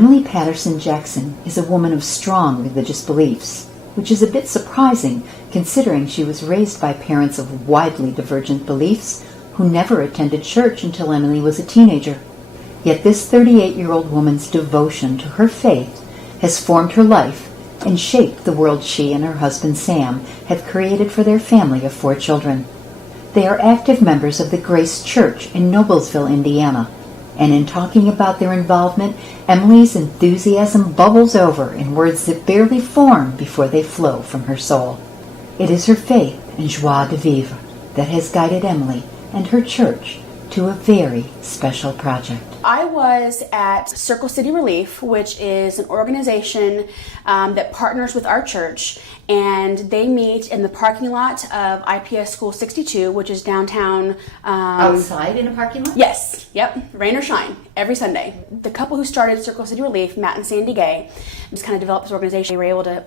Emily Patterson Jackson is a woman of strong religious beliefs, which is a bit surprising considering she was raised by parents of widely divergent beliefs who never attended church until Emily was a teenager. Yet this 38-year-old woman's devotion to her faith has formed her life and shaped the world she and her husband Sam have created for their family of 4 children. They are active members of the Grace Church in Noblesville, Indiana, and in talking about their involvement, Emily's enthusiasm bubbles over in words that barely form before they flow from her soul. It is her faith and joie de vivre that has guided Emily and her church to a very special project. I was at Circle City Relief, which is an organization that partners with our church, and they meet in the parking lot of IPS School 62, which is downtown. Outside in a parking lot? Yes, yep, rain or shine, every Sunday. The couple who started Circle City Relief, Matt and Sandy Gay, just kind of developed this organization. They were able to,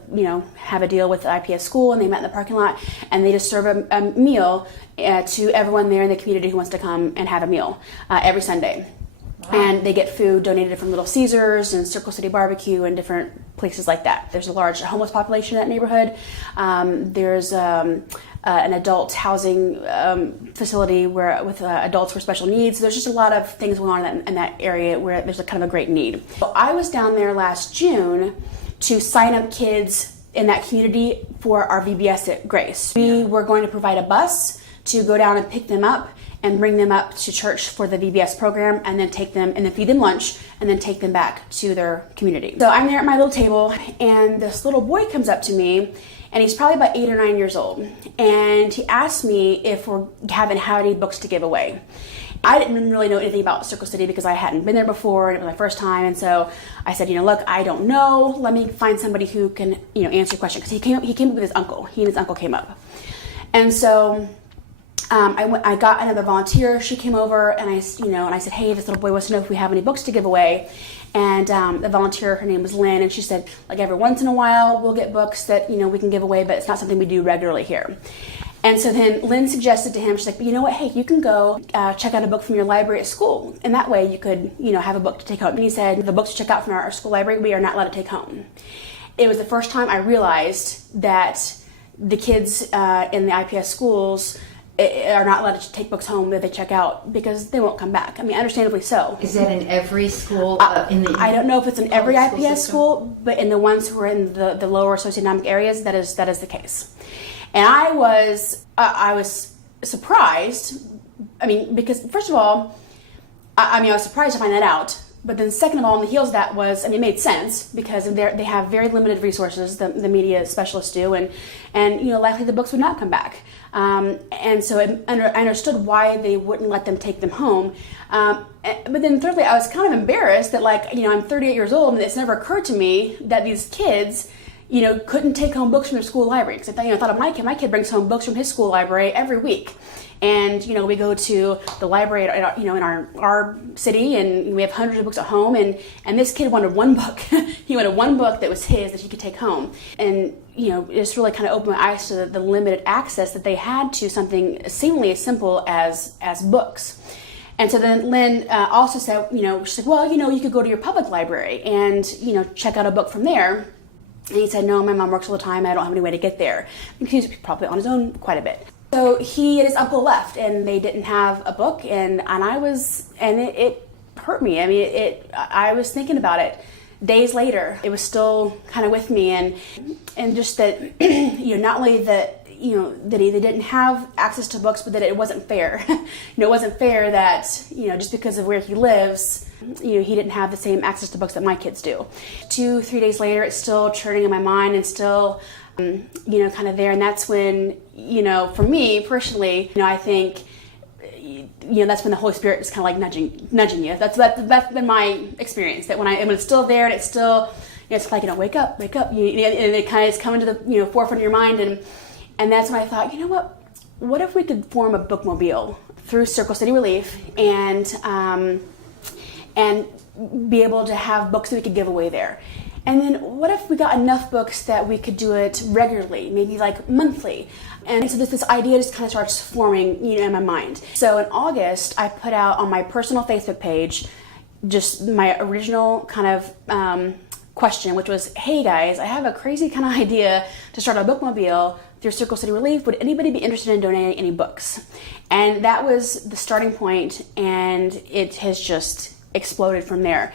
have a deal with the IPS school, and they met in the parking lot, and they just serve a meal to everyone there in the community who wants to come and have a meal every Sunday. Wow. And they get food donated from Little Caesars and Circle City Barbecue and different places like that. There's a large homeless population in that neighborhood. There's an adult housing facility with adults with special needs. There's just a lot of things going on in that area where there's a kind of a great need. So I was down there last June to sign up kids in that community for our VBS at Grace. We were going to provide a bus to go down and pick them up and bring them up to church for the VBS program, and then take them and then feed them lunch, and then take them back to their community. So I'm there at my little table, and this little boy comes up to me, and he's probably about 8 or 9 years old, and he asked me if we haven't had any books to give away. I didn't really know anything about Circle City because I hadn't been there before, and it was my first time, and so I said, look, I don't know. Let me find somebody who can, answer your question, because he came up with his uncle. He and his uncle came up, and so. I got another volunteer. She came over, and I said, hey, this little boy wants to know if we have any books to give away. And the volunteer, her name was Lynn, and she said, every once in a while we'll get books that we can give away, but it's not something we do regularly here. And so then Lynn suggested to him, she's like, but you know what? Hey, you can go check out a book from your library at school, and that way you could have a book to take home. And he said, the books to check out from our school library we are not allowed to take home. It was the first time I realized that the kids in the IPS schools are not allowed to take books home that they check out because they won't come back. Understandably so. Is that in every school? I don't know if it's in every IPS school, but in the ones who are in the lower socioeconomic areas, that is the case. And I was surprised. Because first of all, I was surprised to find that out. But then second of all, on the heels of that was, it made sense because they have very limited resources, the media specialists do, and likely the books would not come back. And so I understood why they wouldn't let them take them home. But then thirdly, I was kind of embarrassed that I'm 38 years old, and it's never occurred to me that these kids couldn't take home books from their school library. Because I thought of my kid. My kid brings home books from his school library every week. And, we go to the library, in our city, and we have hundreds of books at home. And this kid wanted one book. He wanted one book that was his that he could take home. And, it just really kind of opened my eyes to the limited access that they had to something seemingly as simple as books. And so then Lynn also said, she's like, well, you could go to your public library and, check out a book from there. And he said, no, my mom works all the time. I don't have any way to get there. He's probably on his own quite a bit. So he and his uncle left, and they didn't have a book, and it hurt me. I was thinking about it days later. It was still kind of with me, and just that, not only that, that they didn't have access to books, but that it wasn't fair. It wasn't fair that, just because of where he lives, he didn't have the same access to books that my kids do. 2-3 days later, it's still churning in my mind and still, kind of there. And that's when, for me personally, I think, that's when the Holy Spirit is kind of like nudging you. That's been my experience. That when it's still there and it's still, it's like, wake up, and it kind of is coming to the, forefront of your mind. And that's when I thought, what if we could form a bookmobile through Circle City Relief and be able to have books that we could give away there. And then what if we got enough books that we could do it regularly, maybe like monthly? And so this idea just kind of starts forming, in my mind. So in August, I put out on my personal Facebook page just my original kind of question, which was, hey guys, I have a crazy kind of idea to start a bookmobile through Circle City Relief. Would anybody be interested in donating any books? And that was the starting point, and it has just exploded from there.